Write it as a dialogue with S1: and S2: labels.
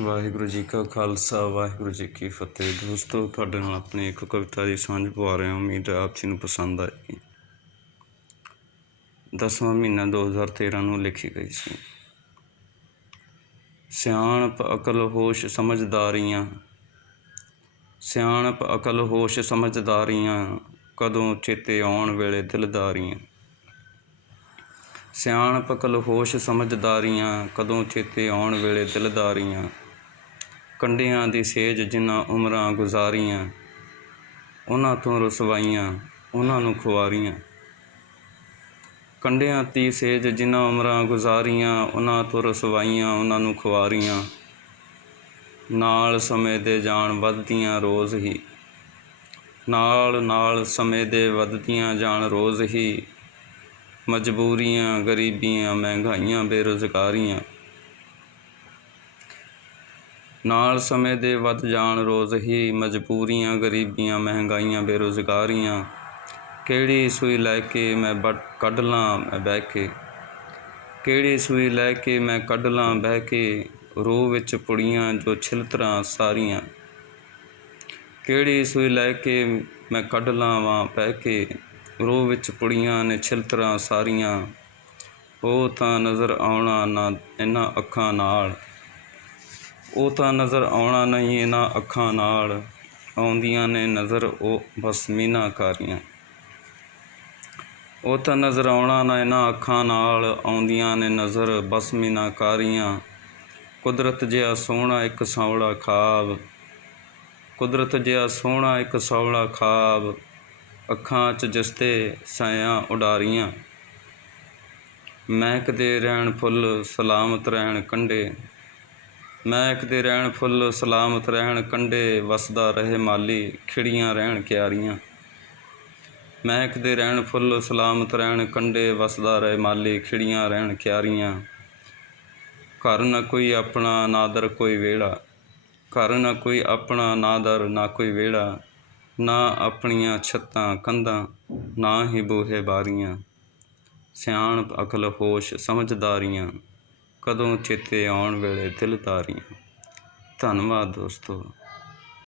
S1: ਵਾਹਿਗੁਰੂ ਜੀ ਕਾ ਖਾਲਸਾ, ਵਾਹਿਗੁਰੂ ਜੀ ਕੀ ਫਤਿਹ। ਦੋਸਤੋ, ਤੁਹਾਡੇ ਨਾਲ ਆਪਣੀ ਇੱਕ ਕਵਿਤਾ ਦੀ ਸਾਂਝ ਪਵਾ ਰਿਹਾ ਹਾਂ, ਉਮੀਦ ਹੈ ਆਪ ਜੀ ਨੂੰ ਪਸੰਦ ਆਏਗੀ। ਦਸਵਾਂ ਮਹੀਨਾ 2013 ਨੂੰ ਲਿਖੀ ਗਈ ਸੀ। ਸਿਆਣਪ ਅਕਲ ਹੋਸ਼ ਸਮਝਦਾਰੀਆਂ, ਸਿਆਣਪ ਅਕਲ ਹੋਸ਼ ਸਮਝਦਾਰੀਆਂ, ਕਦੋਂ ਚੇਤੇ ਆਉਣ ਵੇਲੇ ਦਿਲਦਾਰੀਆਂ। ਸਿਆਣਪ ਅਕਲ ਹੋਸ਼ ਸਮਝਦਾਰੀਆਂ, ਕਦੋਂ ਚੇਤੇ ਆਉਣ ਵੇਲੇ ਦਿਲਦਾਰੀਆਂ। ਕੰਢਿਆਂ ਦੀ ਸੇਜ ਜਿਨ੍ਹਾਂ ਉਮਰਾਂ ਗੁਜ਼ਾਰੀਆਂ, ਉਹਨਾਂ ਤੋਂ ਰਸਵਾਈਆਂ, ਉਹਨਾਂ ਨੂੰ ਖੁਆਰੀਆਂ ਕੰਢਿਆਂ ਦੀ ਸੇਜ ਜਿਨ੍ਹਾਂ ਉਮਰਾਂ ਗੁਜ਼ਾਰੀਆਂ, ਉਹਨਾਂ ਤੋਂ ਰਸਵਾਈਆਂ, ਉਹਨਾਂ ਨੂੰ ਖੁਆਰੀਆਂ ਨਾਲ ਸਮੇਂ ਦੇ ਜਾਣ ਵੱਧਦੀਆਂ ਰੋਜ਼ ਹੀ। ਨਾਲ ਨਾਲ ਸਮੇਂ ਦੇ ਵੱਧਦੀਆਂ ਜਾਣ ਰੋਜ਼ ਹੀ। ਮਜਬੂਰੀਆਂ, ਗਰੀਬੀਆਂ, ਮਹਿੰਗਾਈਆਂ, ਬੇਰੁਜ਼ਗਾਰੀਆਂ। ਨਾਲ ਸਮੇਂ ਦੇ ਵੱਧ ਜਾਣ ਰੋਜ਼ ਹੀ ਮਜਬੂਰੀਆਂ, ਗਰੀਬੀਆਂ, ਮਹਿੰਗਾਈਆਂ, ਬੇਰੁਜ਼ਗਾਰੀਆਂ। ਕਿਹੜੀ ਸੂਈ ਲੈ ਕੇ ਮੈਂ ਬੱਟ ਕੱਢ ਲਾਂ, ਮੈਂ ਬਹਿ ਕੇ? ਕਿਹੜੀ ਸੂਈ ਲੈ ਕੇ ਮੈਂ ਕੱਢ ਲਾਂ, ਬਹਿ ਕੇ? ਰੂਹ ਵਿੱਚ ਪੁੜੀਆਂ ਜੋ ਛਿਲਤਰਾਂ ਸਾਰੀਆਂ। ਕਿਹੜੀ ਸੂਈ ਲੈ ਕੇ ਮੈਂ ਕੱਢ ਲਾਵਾਂ ਬਹਿ ਕੇ? ਰੂਹ ਵਿੱਚ ਪੁੜੀਆਂ ਨੇ ਛਿਲਤਰਾਂ ਸਾਰੀਆਂ। ਉਹ ਤਾਂ ਨਜ਼ਰ ਆਉਣਾ ਨਾ, ਇਹਨਾਂ ਅੱਖਾਂ ਨਾਲ। ਉਹ ਤਾਂ ਨਜ਼ਰ ਆਉਣਾ ਨਹੀਂ ਇਹਨਾਂ ਅੱਖਾਂ ਨਾਲ। ਆਉਂਦੀਆਂ ਨੇ ਨਜ਼ਰ ਉਹ ਬਸ ਮੀਨਾਕਾਰੀਆਂ। ਉਹ ਤਾਂ ਨਜ਼ਰ ਆਉਣਾ ਨਾ ਇਹਨਾਂ ਅੱਖਾਂ ਨਾਲ। ਆਉਂਦੀਆਂ ਨੇ ਨਜ਼ਰ ਬਸ ਮੀਨਾਕਾਰੀਆਂ। ਕੁਦਰਤ ਜਿਹਾ ਸੋਹਣਾ ਇੱਕ ਸੌਲਾ ਖਾਬ। ਕੁਦਰਤ ਜਿਹਾ ਸੋਹਣਾ ਇੱਕ ਸੌਲਾ ਖਾਬ। ਅੱਖਾਂ 'ਚ ਜਸਤੇ ਸਾਇਆਂ ਉਡਾਰੀਆਂ। ਮਹਿਕਦੇ ਰਹਿਣ ਫੁੱਲ ਸਲਾਮਤ ਰਹਿਣ ਕੰਡੇ ਮਹਿਕਦੇ ਰਹਿਣ ਫੁੱਲ, ਸਲਾਮਤ ਰਹਿਣ ਕੰਡੇ ਵਸਦਾ ਰਹੇ ਮਾਲੀ, ਖਿੜੀਆਂ ਰਹਿਣ ਕਿਆਰੀਆਂ। ਮਹਿਕਦੇ ਰਹਿਣ ਫੁੱਲ, ਸਲਾਮਤ ਰਹਿਣ ਕੰਡੇ ਵਸਦਾ ਰਹੇ ਮਾਲੀ, ਖਿੜੀਆਂ ਰਹਿਣ ਕਿਆਰੀਆਂ। ਘਰ ਨਾ ਕੋਈ ਆਪਣਾ ਨਾਦਰ ਕੋਈ ਵਿਹੜਾ ਘਰ ਨਾ ਕੋਈ ਆਪਣਾ ਨਾਦਰ ਨਾ ਕੋਈ ਵਿਹੜਾ ਨਾ ਆਪਣੀਆਂ ਛੱਤਾਂ, ਕੰਧਾਂ, ਨਾ ਹੀ ਬੂਹੇ ਬਾਰੀਆਂ। ਸਿਆਣਪ ਅਕਲ ਹੋਸ਼ ਸਮਝਦਾਰੀਆਂ। ਕਦੋਂ ਚੇਤੇ ਆਉਣ ਵੇਲੇ ਦਿਲ ਦਿਲਦਾਰੀਆਂ ਧੰਨਵਾਦ ਦੋਸਤੋ।